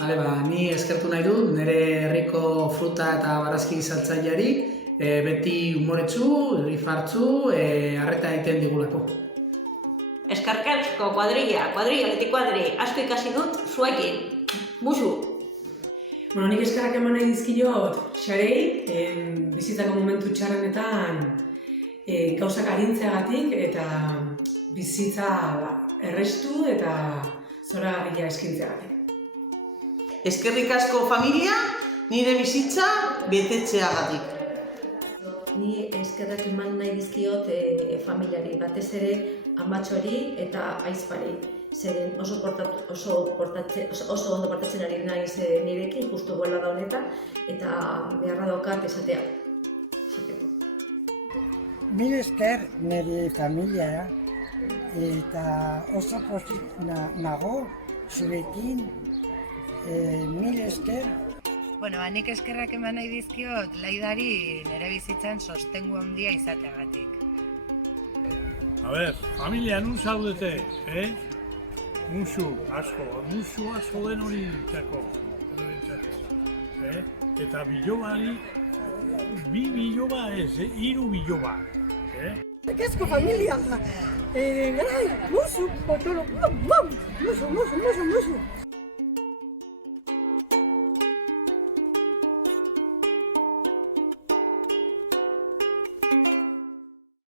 Bale, ni eskertu nahi dut nire herriko fruta eta barazki saltzaileari beti umoretsu, rifartzu, arreta egiten digulako. Eskerrik asko, kuadrilla, leti kuadri, asko ikasi dut zuekin. Musu! Nik eskerrak eman nahi dizkiot xarei, bizitzako momentu txarrenetan gauzak arintzeagatik eta bizitza errestu eta zoragarria eskintzeagatik. Eskerrik asko familia, nire bizitza betetzeagatik. Ni eskerrak eman nahi dizkiot familiari, batez ere amatxori eta aizpari. Zeren oso ondo portatzen ari naiz nirekin, justu gola da honetan, eta beharra daukat esatea. Mil esker nire familia eta oso pozik nago zurekin, mil esker. Nik eskerrak eman nahi dizkiot Laidari nire bizitzan sostengu handia izateagatik. Familia, nun zaudete, Musu asko den hori ditzako. Eta bilobari, 2 biloba ez, 3 biloba. Kezko familia, musu, potolo, musu.